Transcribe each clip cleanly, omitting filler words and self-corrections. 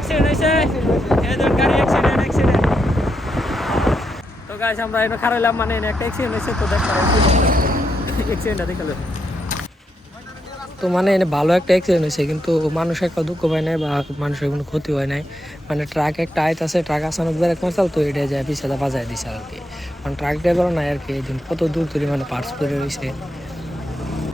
Accident হয়েছে, এই ধরুন গাড়ি অ্যাক্সিডেন্ট। তো গাইস আমরা এখানে খারাইলাম, মানে একটা অ্যাক্সিডেন্ট হয়েছে, তো দেখ অ্যাক্সিডেন্টটা দেখালো। তো মানে এনে ভালো একটা অ্যাক্সিডেন্ট হয়েছে, কিন্তু মানুষ একটা দুঃখ পায় নাই বা মানুষের কোনো ক্ষতি হয় নাই। মানে ট্রাক একটা আইতাছে, ট্রাক আসানোর ব্রেক মারছাল, তো এটা যায় পিছাদা বাজায় দিছে আর কি। মানে ট্রাক ড্রাইভারও নাই আর কি, এই দিন কত দূর ধরে মানে পার্টস করে রয়েছে।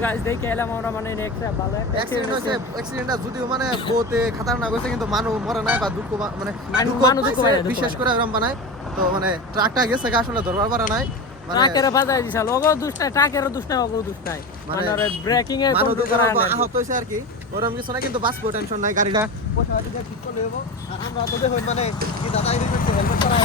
গাইস দেখে এলাম আমরা, মানে একটা ভালো একটা অ্যাক্সিডেন্ট হয়েছে। অ্যাক্সিডেন্টটা যদিও মানে বহুতে খাতারনাক হয়েছে, কিন্তু মানুষ মরে নাই বা দুঃখ মানে দুঃখ বিশেষ করে এরকম বানায়। তো মানে ট্রাকটা গেছে আসলে ধরবার পারা নাই, ট্রাকের বাজায় দিছে, লগো দুষ্ট নাই, ট্রাকের দুষ্ট নাই, লগো দুষ্ট নাই, মানে ব্রেকিং এর কন্ট্রোল করা নাই, আহত হইছে আর কি। ওরকম কিছু না, কিন্তু বাঁচবো, টেনশন নাই। গাড়িটা পয়সা দিয়ে ঠিক করলে হবো। আর আমরা তো দেখুন মানে কি দাদা হেলমেট ছাড়া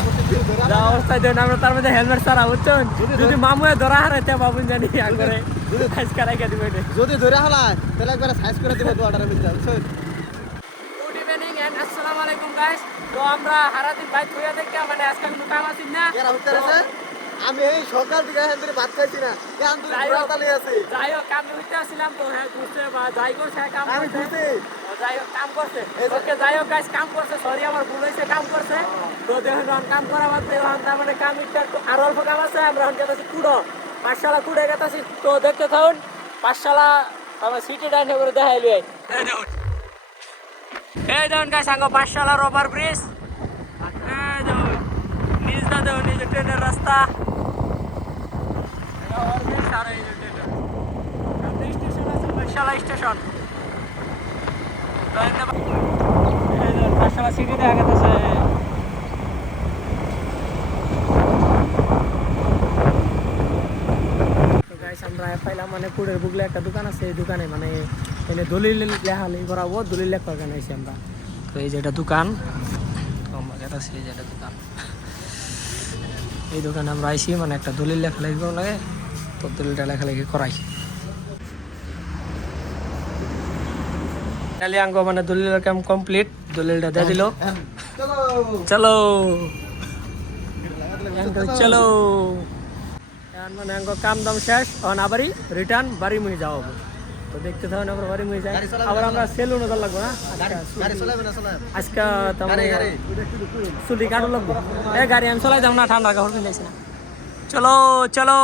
যা অবস্থা দেন আমরা, তার মধ্যে হেলমেট ছাড়া বুঝছেন, যদি মামুয়ে ধরা হারাইতে বাবুন জানি আগে যদি সাইজ করাইকে দিবে, যদি ধরে হালায় তাহলে একবার সাইজ করে দিবে দোয়াটার ভিতরে, বুঝছেন। গুড ইভিনিং এন্ড আসসালামু আলাইকুম গাইস। তো আমরা হারাদিন বাইক হইয়া দেখে মানে আজকে কোনো কাম আছি না, এরা হচ্ছে আমি এই সকাল থেকে এখান থেকে ভাত খাইছি না, কেন তুই ঘোরাতালি আছে। যাই হোক কামে হইতে আসছিলাম, তো হ্যাঁ ঘুরছে বা যাই করছে কাম আমি করছে, ঘুরছি। যাই হোক কাম করছে, ওকে যাই হোক গাইস কাম করছে, সরি আমার ভুল হয়েছে, কাম করছে। তো দেখুন কাম করা বাদ তার মানে কাম একটু আরো অল্প কাম আছে। আমরা এখন গেছি কুড়ো, পাঠশালা কুড়ে গেছি, তো দেখতে থাকুন পাঠশালা আমার সিটি ডাইনে করে দেখাইলি। এই দেখুন গাইস আঙ্গ পাঠশালার ওভার ব্রিজ, এই দেখুন নিজ দা দেখুন নিজ ট্রেনের রাস্তা, পাঠশালা স্টেশন, পাঠশালা সিটি দেখা গেছে। আমরা পাইলাম মানে কুড়ের বুগলে একটা দোকান আছে, এই দোকানে মানে এনে দলিল লেখালি করাবো, দলিল লেখা কেন আইছি আমরা। তো এই যে এটা দোকান, তো আমরা গেছি এই যে এটা দোকান, এই দোকানে আমরা আইসি মানে একটা দলিল লেখালেখি করা লাগে, তো দলিলটা লেখালেখি করাই আঙ্গ মানে দলিলের কাম কমপ্লিট, দলিলটা দিয়ে দিল। চলো চলো মানে আঙ্গ কাম দাম শেষ, আবারই রিটার্ন বাড়ি মুই যাওয়া হবে। তো দেখতে থাকুন আমরা বাড়ি মুই যাই, আবার আমরা সেলুনে যাওয়া লাগবো না আজকে, তারপরে চুলি কাটো লাগবো। এই গাড়ি আমি চলাই যাবো না, ঠান্ডা কাপড় কিনেছি না। চলো চলো,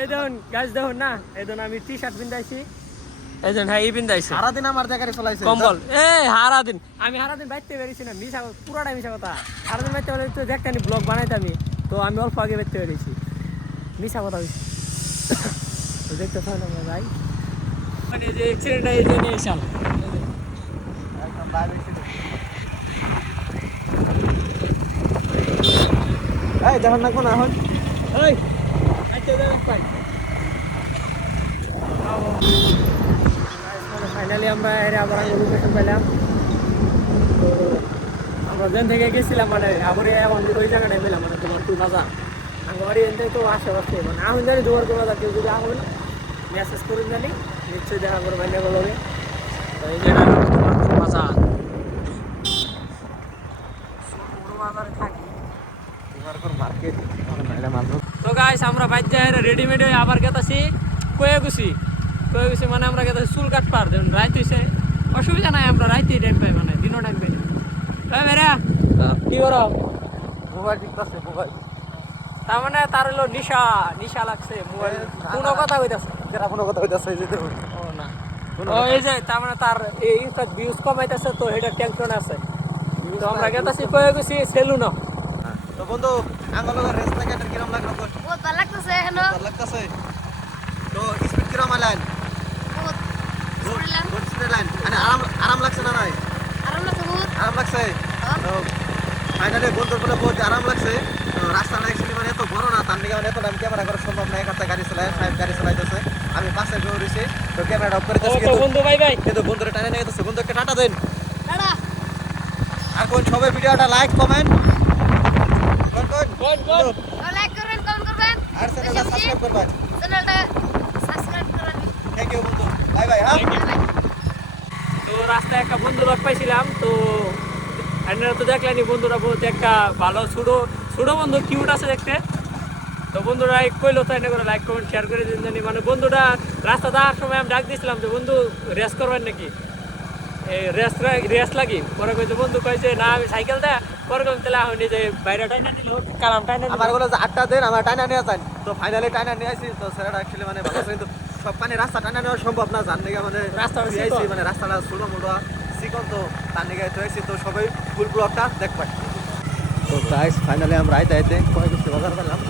এই দেখুন গাছ দেখুন না, এই দেখুন আমি টি শার্ট পিন্ধাইছি, এই দেখুন হ্যাঁ এই পিন্ধাইছি, সারাদিন আমার জায়গায় চলাইছে কম্বল। এই হারাদিন আমি বাইতে বেরিয়েছি না, মিশা পুরাটাই মিশা কথা। সারাদিন বাইতে বেরিয়ে তো দেখতে ব্লগ বানাইতে আমি, তো আমি অল্প আগে বাইতে বেরিয়েছি, মিশা কথা হয়েছি। তো দেখতে থাকুন আমরা যাই, মানে যে অ্যাক্সিডেন্টটা এই যে নিয়ে এসাল দেখুন না কোন এখন ফাইনালি আমরা আবার লোকেশন পেলাম। তো আমরা যেন থেকে গেছিলাম মানে আবার এখন ওই জায়গাটায় পেলাম, মানে তোমার টু বাজার আমার এনতে তো আশেপাশে, মানে আমি জানি দুয়ার করে বাজার, কেউ যদি আগুন মেসেজ করে জানি নিশ্চয়ই দেখা করে বাইরে বলবে। তো এই জায়গাটা তোমার টু বাজার, বাজারে থাকি মার্কেট। তো গাইস আমরা বাইরে রেডিমেড হয়ে আবার গেতাছি কয়ে গুছি মানে আমরা গেতাছি চুল কাট পার দেন, রাইত হয়েছে অসুবিধা নাই, আমরা রাইতে টাইম পাই, মানে দিনও টাইম পাই না। মেরা কি করো? মোবাইল টিপতেছে মোবাইল, তার মানে তার হলো নিশা লাগছে মোবাইল, কোনো কথা কইতাছে, কোনো কথা হইতাছে যে দেখুন। ও না ও এই যে তার মানে তার এই ভিউজ কমাইতেছে, তো এটা টেনশন আছে। তো আমরা গেতাছি কয়ে গুছি সেলুন। তো বন্ধু আঙ্গল রেস্তা কাটার কিরম লাগলো? বহুত ভালো লাগতেছে, হ্যালো ভালো লাগতেছে। তো স্পিড কিরম আইলেন? বহুত সুরিলাম, গুড স্পিড লাইন, মানে আরাম লাগছে না? নাই আরাম লাগছে, বহুত আরাম লাগছে। তো ফাইনালি বন্ধুর বলে বহুত আরাম লাগছে। তো রাস্তাটা অ্যাকচুয়ালি মানে এত বড় না, তার নিয়ে মানে এত দাম ক্যামেরা করা সম্ভব না। একটা গাড়ি চালায়, সাহেব গাড়ি চালাইতেছে, আমি পাশে বসে রয়েছি, তো ক্যামেরাটা অফ করে দিয়েছি। বন্ধু বাই বাই, কিন্তু বন্ধুরা টানে নিয়ে গেছে। বন্ধু একটা টাটা দেন। টাটা। এখন সবাই ভিডিওটা লাইক কমেন্ট লাইক করবেন, কমেন্ট করবেন আর চ্যানেলটা সাবস্ক্রাইব করবেন। চ্যানেলটা সাবস্ক্রাইব করবেন। থ্যাংক ইউ বন্ধু, বাই বাই। হ্যাঁ তো রাস্তায় একটা বন্ধু রক পাইছিলাম, তো আপনারা তো দেখলেনি বন্ধুরা বলতে একটা ভালো ছোটো বন্ধু, কিউট আছে দেখতে। তো বন্ধুরা কইলো, তো এনে করে লাইক কমেন্ট শেয়ার করে দিন জানি, মানে বন্ধুটা রাস্তা যাওয়ার সময় আমি ডাক দিয়েছিলাম যে বন্ধু রেস করবেন নাকি, এই রেস লাগি পরে কইছে বন্ধু কইছে না আমি সাইকেল দে পরে কইছে তাহলে আমি নিজে বাইরে টাইনা দিল কালাম টাইনা দিল আমার বলে যে 8টা দিন আমার টাইনা নিয়ে যান তো ফাইনালি টাইনা নিয়ে আসি তো ছেলেটা অ্যাকচুয়ালি মানে ভালো আছে কিন্তু সব পানি রাস্তা টাইনা নেওয়া সম্ভব না জান নিকে মানে রাস্তাটা আইছি মানে রাস্তাটা ছোট মোটো চিকন তো তার নিকে তো আইছি তো সবাই ফুল ব্লকটা দেখবা তো গাইস ফাইনালি আমরা আইতে আইতে কয় কিছু বাজার পেলাম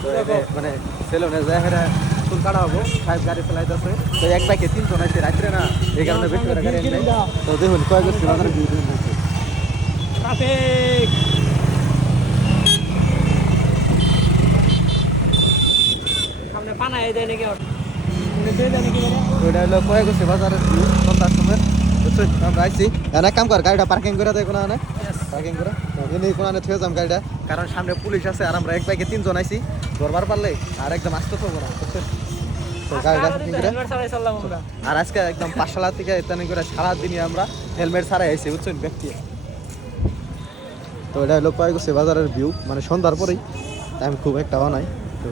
তো মানে সেলুনে যায় হেরা চুল কাটা হবো সাহেব গাড়ি চালাইতেছে তো এক বাইকে 3 জন আছে রাত্রে না এই কারণে বেশি করে গাড়ি আনছে তো দেখুন কয় কিছু বাজার ভিউ দিন ট্রাফিক সামনে পানায় দেয় নাকি ওইটা হলো কয় গেছে বাজারের ভিউ সন্ধ্যার সময় বুঝছো আমরা আইছি এক কাম কর গাড়িটা পার্কিং করে দেয় কোনো আনে পার্কিং করে এনে কোনো আনে থুয়ে যাম গাড়িটা কারণ সামনে পুলিশ আছে আর আমরা এক বাইকে 3 জন আইছি ধরবার পারলে আর একদম আসতে থাকবো না বুঝছো তো গাড়িটা পার্কিং করে আর আজকে একদম পাঁচশালা থেকে এতানি করে সারাদিনই আমরা হেলমেট ছাড়াই আইছি বুঝছেন ব্যক্তি তো এটা হলো কয় গেছে বাজারের ভিউ মানে সন্ধ্যার পরেই টাইম খুব একটা নাই তো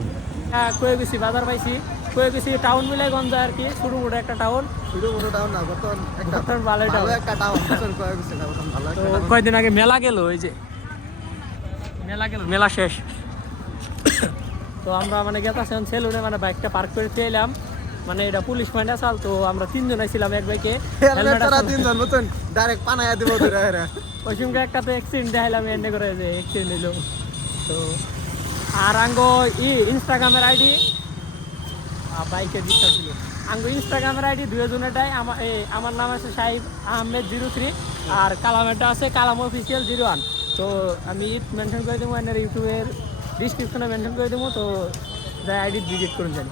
হ্যাঁ কয়ে গেছি বাজার পাইছি কয়ে গেছি টাউন মিলাই গঞ্জ আর কি ছোটো মোটো একটা টাউন ছোট বড় টাউন না বর্তমান একটা ভালো ভালো একটা টাউন বুঝছেন কয় গেছে না ভালো তো একটা কয়দিন আগে মেলা গেল ওই যে মেলা শেষ তো আমরা মানে গেতাছিলাম সেলুনে মানে বাইকটা পার্ক করে এলাম মানে এটা পুলিশ মাইনা চাল তো আমরা 3 জন আইছিলাম এক বাইকে হেলমেট ছাড়া 3 জন মতন ডাইরেক্ট পানায়া দিব ধরে হেরা ওই সঙ্গে একটা তো অ্যাক্সিডেন্ট দেখাইলাম এনে করে যে অ্যাক্সিডেন্ট হইলো তো আর আঙ্গো ইনস্টাগ্রামের আইডি বাইকের দিকটা ছিল আঙ্গো ইনস্টাগ্রামের আইডি দুজনেরটাই আমার নাম আছে শাহিব আহমেদ 03 আর কালামেরটা আছে কালাম অফিসিয়াল 01 তো আমি মেনশন করে দেবো এনার ইউটিউবের ডিসক্রিপশনে মেনশন করে দেবো তো যাই আইডি ভিজিট করুন জানি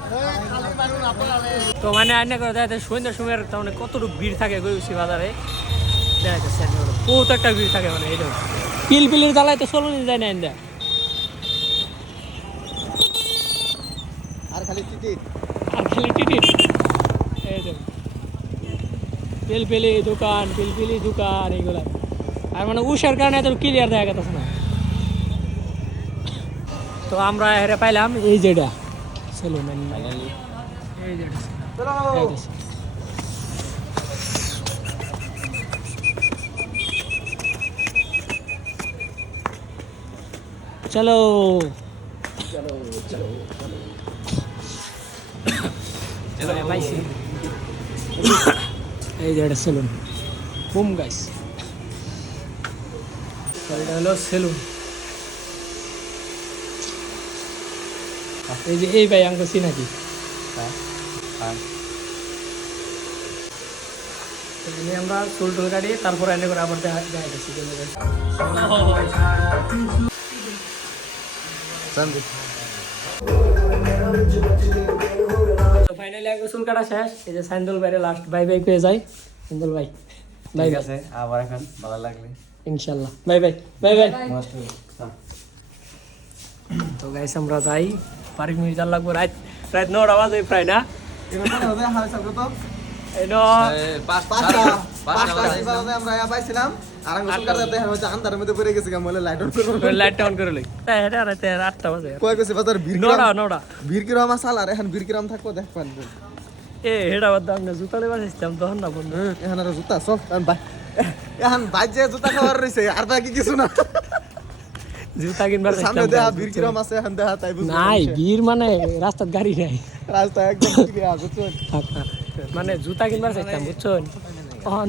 তো মানে আইনা করে দেখা যায় সন্ধ্যার সময়ের তার মানে কতটুকু ভিড় থাকে গইছি বাজারে দেখা যাচ্ছে বহুত একটা ভিড় থাকে মানে এইটা পিলির জ্বালায় তো চলো যায় না আইন্দা আর খালি টিটিট টিটিট এই তো পিলপিলি দোকান এইগুলা আর মানে উষার কারণে এত ক্লিয়ার দেখা গেছে না তো আমরা হেরে পাইলাম এই যেটা সেলুন এই যেটা চলো পাইছি এই যে এটা সেলুন বুম গাইস এটা হলো সেলুন এই যে এই ভাই আমাকে চিনাকি আমরা চুল টুল কাটি তারপর এনে করে আবার দেখা গেছি ফাইনালি আগে চুল কাটা শেষ এই যে সাইন্দুল ভাইয়ের লাস্ট বাই বাই পেয়ে যায় সাইন্দুল ভাই ঠিক আছে আবার এখন ভালো লাগলে ইনশাল্লাহ বাই বাই তো গাইস আমরা যাই পার্ক মিনিট যার লাগবো রাত 9টা বাজে প্রায় না লাইট অন করে লই 8টা বাজে এ হেডা বাদ দাম না জুতা লেবা সিস্টেম তখন না বন্ধু জুতা সব এখন বাজে জুতা খাওয়ার রয়েছে আর বাকি কিছু না জুতা কিনবার সামনে দেখা বীর কিরম আছে এখন দেখা তাই বুঝছো নাই বীর মানে রাস্তার গাড়ি নাই রাস্তা একদম ক্লিয়ার বুঝছো মানে জুতা কিনবার সিস্টেম বুঝছো তখন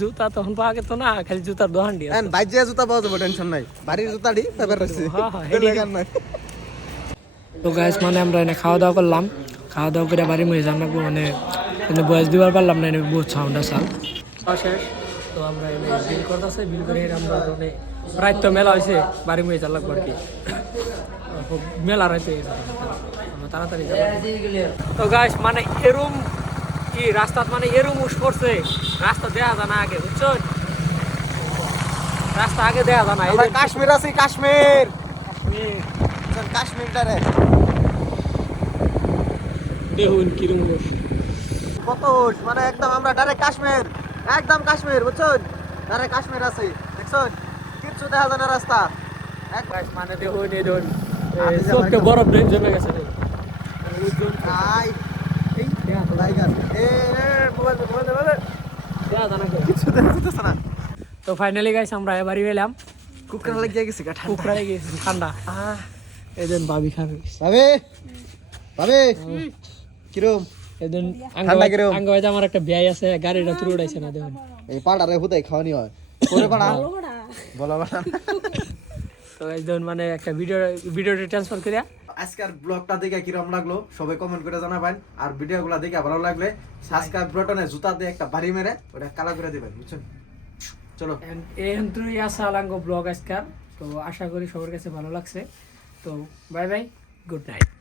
জুতা তখন পাওয়া গেত না খালি জুতার দোকান দিয়ে এখন বাজে জুতা পাওয়া যাবে টেনশন নাই বাড়ির জুতা দি তারপর রয়েছে নাই তো গাইস মানে আমরা এনে খাওয়া দাওয়া করলাম খাওয়া দাওয়া করে বাড়ি মধ্যে জানাবো মানে বয়স দিবার পারলাম না এনে বহুত সাউন্ড আসাল শেষ তো আমরা এনে বিল করতেছে বিল করে আমরা রাত তো মেলা হয়েছে বাড়ি মধ্যে চাল লাগবো আর কি মেলা রাইতে আমরা তাড়াতাড়ি তো গাইস মানে এরম কি রাস্তা মানে এরম উস করছে রাস্তা দেখা যায় না আগে বুঝছো রাস্তা আগে দেখা যায় না আমরা কাশ্মীর আছি কাশ্মীর কাশ্মীরটারে দেখুন কিরম কত মানে একদম আমরা ডাইরেক্ট কাশ্মীর বুঝছো ডাইরেক্ট কাশ্মীর আছি দেখছো কিচ্ছু দেখা যায় না রাস্তা মানে দেখুন এই ধরুন চোখে বরফ জমে গেছে দেওয়া জানা করে। কিছু দেখা যেতেছে না। তো ফাইনালি গাইস আমরা বাড়ি এলাম। কুকুর লাগিয়ে গেছে গা ঠান্ডা। কুকড়ায় গেছি ঠান্ডা। এদিন ভাবি খাবে। ভাবে ভাবে কিরম এদিন ঠান্ডা কিরম? আঙ্গ হয়তো আমার একটা বিয়ে আছে, গাড়িটা তুলে উড়াইছে না দেখুন। এই পাড়ারে হুদাই খাওয়ানি হয় করে পাড়া বলা বলা তো একজন মানে একটা ভিডিওটা ট্রান্সফার করিয়া আজকের ব্লগটা দেখে কিরম লাগলো সবাই কমেন্ট করে জানাবেন আর ভিডিওগুলো দেখে ভালো লাগলে সাবস্ক্রাইব বাটনে জুতা দিয়ে একটা বাড়ি মেরে ওটা কালা করে দিবেন বুঝছেন চলো এই তুই আসা আঙ্গ ব্লগ আজকাল। তো আশা করি সবার কাছে ভালো লাগছে। তো বাই বাই, গুড নাইট।